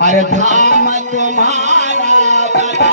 अरे धाम तुम्हारा बता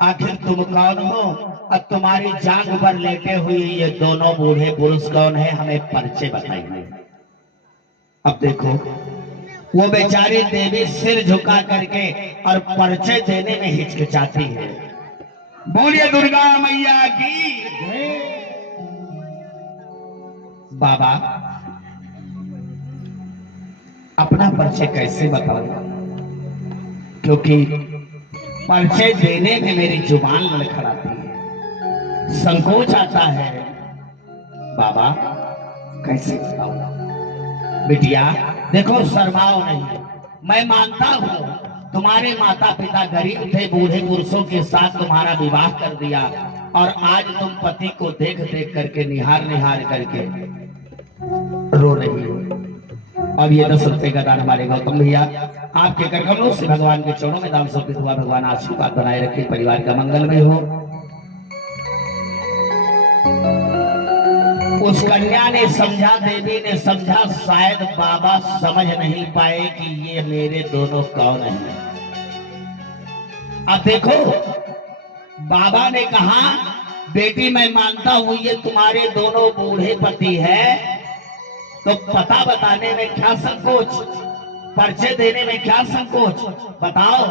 आखिर तुम कौन हो और तुम्हारी जांग पर लेटे हुए ये दोनों बूढ़े पुरुष कौन है, हमें परिचय बताइए। अब देखो वो बेचारी देवी सिर झुका करके और परिचय देने में हिचकिचाती है। बोलिए दुर्गा मैया की। बाबा अपना परिचय कैसे बताऊं, क्योंकि परिचय देने में मेरी जुबान लड़खड़ाती है, संकोच आता है। बाबा कैसे बताऊं। बिटिया देखो शर्माओ नहीं, मैं मानता हूं तुम्हारे माता पिता गरीब थे, बूढ़े पुरुषों के साथ तुम्हारा विवाह कर दिया और आज तुम पति को देख देख करके निहार निहार करके रो रही हो। और ये 10 रुपए का दान हमारे गौतम भैया आपके कर कमलों से भगवान के चरणों में दान सौंपित हुआ। भगवान आशीर्वाद बनाए रखे, परिवार का मंगलमय हो। उस कन्या ने समझा, देवी ने समझा, शायद बाबा समझ नहीं पाए कि ये मेरे दोनों कौन हैं। अब देखो बाबा ने कहा बेटी मैं मानता हूं ये तुम्हारे दोनों बूढ़े पति है, तो पता बताने में क्या संकोच, परिचय देने में क्या संकोच। बताओ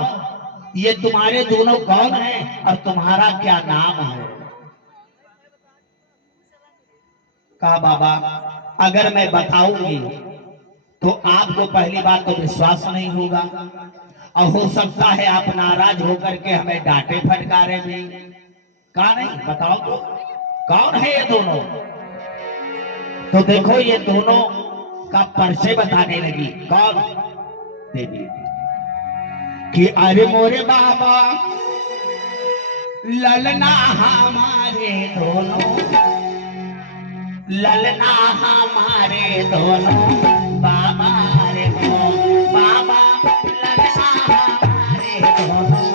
ये तुम्हारे दोनों कौन हैं और तुम्हारा क्या नाम है। कहा बाबा अगर मैं बताऊंगी तो आपको पहली बात तो विश्वास नहीं होगा और हो सकता है आप नाराज होकर के हमें डांटे फटकारे भी। कहा नहीं, बताओ तो कौन है ये दोनों। तो देखो ये दोनों का परिचय बताने लगी। कौन? देवी कि अरे मोरे बाबा ललना हमारे दोनों, ललना हमारे दोनों बाबा रे हो, बाबा ललना हमारे दोनों।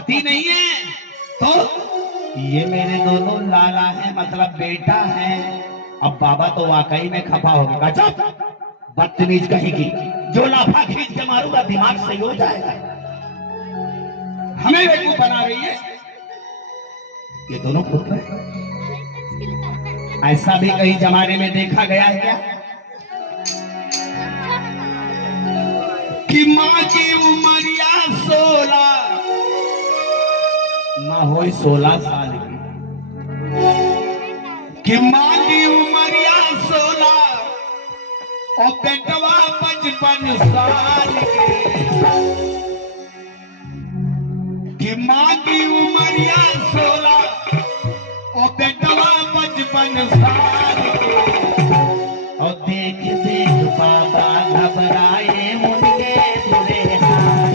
पति नहीं है तो ये मेरे दोनों लाला है, मतलब बेटा है। अब बाबा तो वाकई में खफा हो गया। अच्छा बदतमीज कहेगी, जो लाफा खींच के मारूंगा दिमाग सही हो जाएगा, हमें बेवकूफ बना रही है। ये दोनों पुत्र हैं। ऐसा भी कहीं जमाने में देखा गया है क्या कि माँ की उमरिया 16 माँ हो 16 साल की माँ की उमरिया 16 और बेटवा 55 साल की माँ की उमरिया 16 और बेटवा 55 साल और देख देख बाबा घबराए उनके बुरे हाल।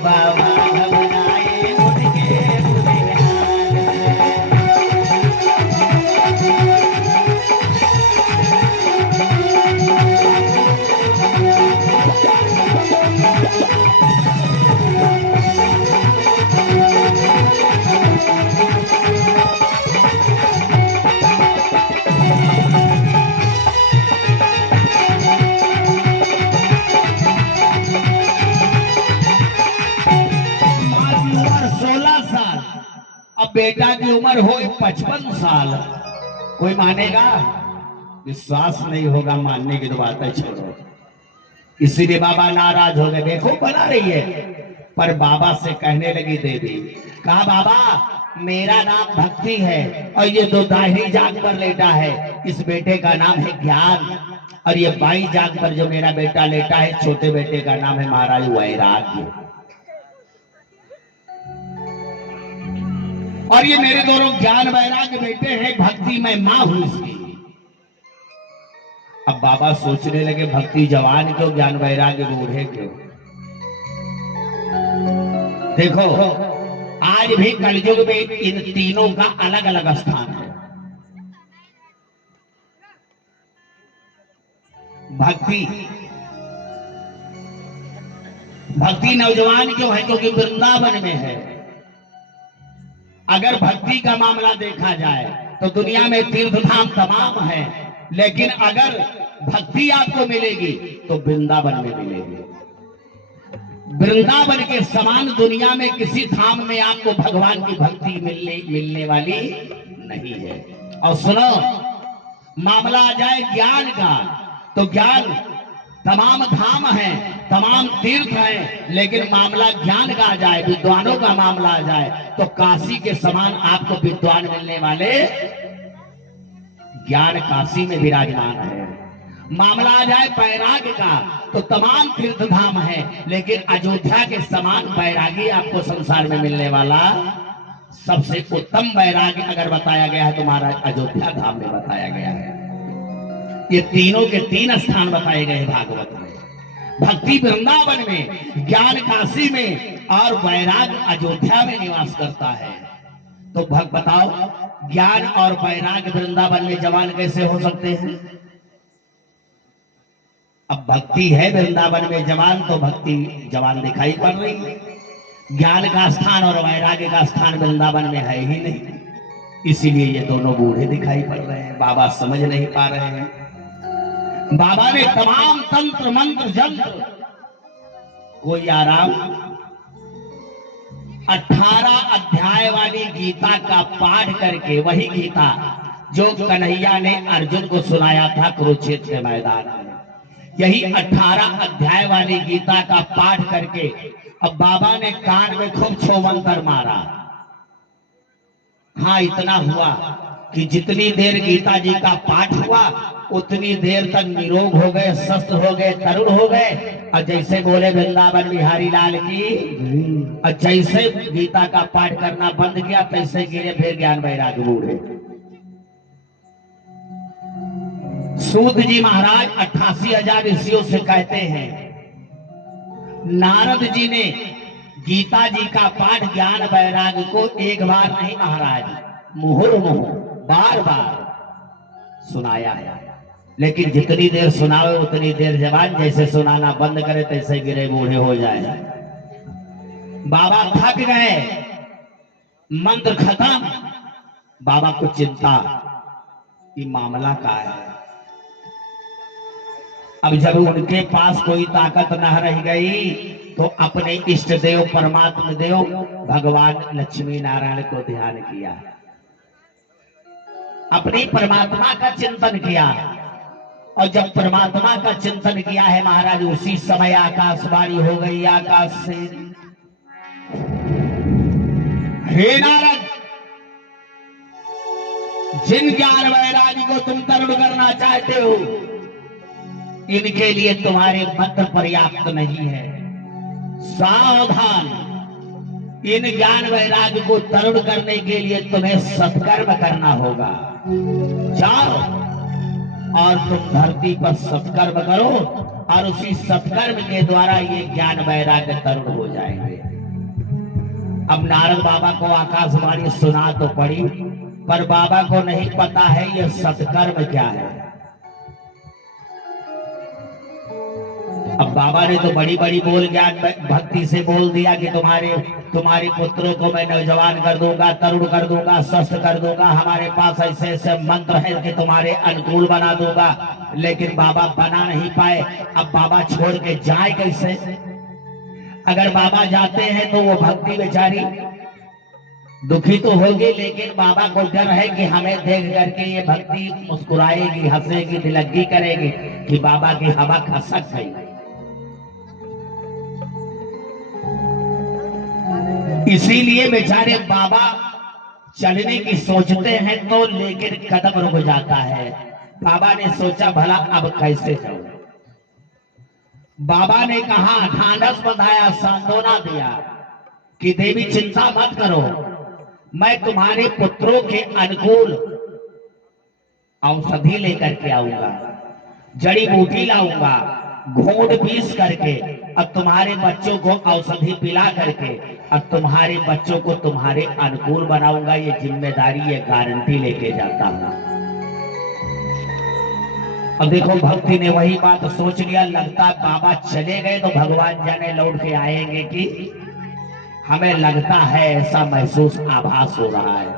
बाबा घबराए उनके बुरे हाल। अब बेटा की उम्र हो 55 साल, कोई मानेगा? विश्वास नहीं होगा, मानने की तो बात है, छोड़ो। इसीलिए बाबा नाराज हो गए, देखो बना रही है। पर बाबा से कहने लगी देवी, कहा बाबा मेरा नाम भक्ति है और ये दो दाहिनी जाग पर लेटा है, इस बेटे का नाम है ज्ञान, और ये बाई जाग पर जो मेरा बेटा लेटा है छोटे बेटे का नाम है महाराज वैराग्य। और ये मेरे दोनों ज्ञान वैराग्य बेटे हैं, भक्ति मैं मां हूं इसकी। अब बाबा सोचने लगे भक्ति जवान क्यों, ज्ञान वैराग्य बूढ़े क्यों? देखो आज भी कलयुग में इन तीनों का अलग अलग स्थान है। भक्ति भक्ति नौजवान क्यों है? क्योंकि वृंदावन में है। अगर भक्ति का मामला देखा जाए तो दुनिया में तीर्थ धाम तमाम है, लेकिन अगर भक्ति आपको मिलेगी तो वृंदावन में मिलेगी। वृंदावन के समान दुनिया में किसी धाम में आपको भगवान की भक्ति मिलने वाली नहीं है। और सुनो, मामला आ जाए ज्ञान का तो ज्ञान तमाम धाम है, तमाम तीर्थ है, लेकिन मामला ज्ञान का आ जाए, विद्वानों का मामला आ जाए तो काशी के समान आपको विद्वान मिलने वाले ज्ञान काशी में विराजमान है। मामला आ जाए वैराग्य का तो तमाम तीर्थ धाम है, लेकिन अयोध्या के समान वैरागी आपको संसार में मिलने वाला सबसे उत्तम वैराग्य अगर बताया गया है तो महाराज अयोध्या धाम में बताया गया है। ये तीनों के तीन स्थान बताए गए भागवत में, भक्ति वृंदावन में, ज्ञान काशी में और वैराग अयोध्या में निवास करता है। तो भक्त बताओ, ज्ञान और वैराग वृंदावन में जवान कैसे हो सकते हैं? अब भक्ति है वृंदावन में जवान तो भक्ति जवान दिखाई पड़ रही है, ज्ञान का स्थान और वैराग्य का स्थान वृंदावन में है ही नहीं, इसीलिए ये दोनों बूढ़े दिखाई पड़ रहे हैं। बाबा समझ नहीं पा रहे हैं। बाबा ने तमाम तंत्र मंत्र जंत्र कोई आराम 18 अध्याय वाली गीता का पाठ करके, वही गीता जो कन्हैया ने अर्जुन को सुनाया था कुरुक्षेत्र के मैदान में, यही 18 अध्याय वाली गीता का पाठ करके अब बाबा ने कान में खूब छो-मंतर मारा। हाँ, इतना हुआ कि जितनी देर गीता जी का पाठ हुआ उतनी देर तक निरोग हो गए, स्वस्थ हो गए, तरुण हो गए, और जैसे बोले वृंदावन बिहारी लाल की, और जैसे गीता का पाठ करना बंद किया तैसे गिरे फिर ज्ञान वैराग्य बूढ़े। सूत जी महाराज 88,000 ऋषियों से कहते हैं, नारद जी ने गीता जी का पाठ ज्ञान वैराग्य को एक बार नहीं महाराज, मुहुर्मुहु बार बार सुनाया है। लेकिन जितनी देर सुनावे उतनी देर जवान जैसे सुनाना बंद करे तैसे गिरे बूढ़े हो जाए। बाबा थक गए, मंत्र खत्म, बाबा को चिंता कि मामला का है। अब जब उनके पास कोई ताकत न रह गई तो अपने इष्ट देव परमात्मा देव भगवान लक्ष्मी नारायण को ध्यान किया, अपनी परमात्मा का चिंतन किया। और जब परमात्मा का चिंतन किया है महाराज, उसी समय आकाशवाणी हो गई आकाश से, हे नारद, जिन ज्ञान वैराग्य को तुम तरुण करना चाहते हो, इनके लिए तुम्हारे मंत्र पर्याप्त नहीं है। सावधान, इन ज्ञान वैराग्य को तरुण करने के लिए तुम्हें सत्कर्म करना होगा। जाओ और तुम धरती पर सत्कर्म करो और उसी सत्कर्म के द्वारा ये ज्ञान वैराग्य तरुण हो जाएंगे। अब नारद बाबा को आकाशवाणी सुना तो पड़ी, पर बाबा को नहीं पता है ये सत्कर्म क्या है। अब बाबा ने तो बड़ी बड़ी बोल ज्ञान भक्ति से बोल दिया कि तुम्हारे पुत्रों को मैं नौजवान कर दूंगा, तरुण कर दूंगा, स्वस्थ कर दूंगा, हमारे पास ऐसे ऐसे मंत्र है कि तुम्हारे अनुकूल बना दूंगा। लेकिन बाबा बना नहीं पाए। अब बाबा छोड़ के जाए कैसे? अगर बाबा जाते हैं तो वो भक्ति बेचारी दुखी तो होगी, लेकिन बाबा को डर है कि हमें देख करके ये भक्ति मुस्कुराएगी, हंसेगी, दिलग्गी करेगी कि बाबा की हवा खसक गई। इसीलिए बेचारे बाबा चलने की सोचते हैं तो लेकिन कदम रुक जाता है। बाबा ने सोचा भला अब कैसे जाऊं। बाबा ने कहा, ढांढस बंधाया, सांत्वना दिया कि देवी चिंता मत करो, मैं तुम्हारे पुत्रों के अनुकूल औषधि लेकर के आऊंगा, जड़ी बूटी लाऊंगा, घोट पीस करके अब तुम्हारे बच्चों को औषधि पिला करके अब तुम्हारे बच्चों को तुम्हारे अनुकूल बनाऊंगा। ये जिम्मेदारी, ये गारंटी लेके जाता हूं। अब देखो भक्ति ने वही बात सोच लिया। लगता बाबा चले गए तो भगवान जाने लौट के आएंगे कि हमें लगता है, ऐसा महसूस आभास हो रहा है।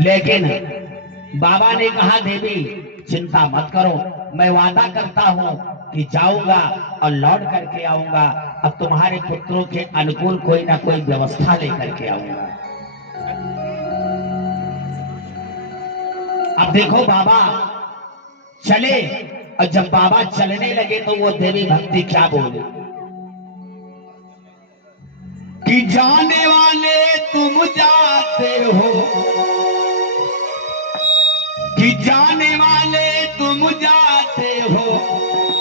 लेकिन बाबा ने कहा, देवी चिंता मत करो, मैं वादा करता हूं कि जाऊंगा और लौट करके आऊंगा। अब तुम्हारे पुत्रों के अनुकूल कोई ना कोई व्यवस्था लेकर के आऊंगा। अब देखो बाबा चले, और जब बाबा चलने लगे तो वो देवी भक्ति क्या बोली कि जाने वाले तुम जाते हो, कि जाने वाले तुम जाते हो,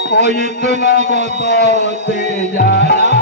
कोई इतना बताते जाना।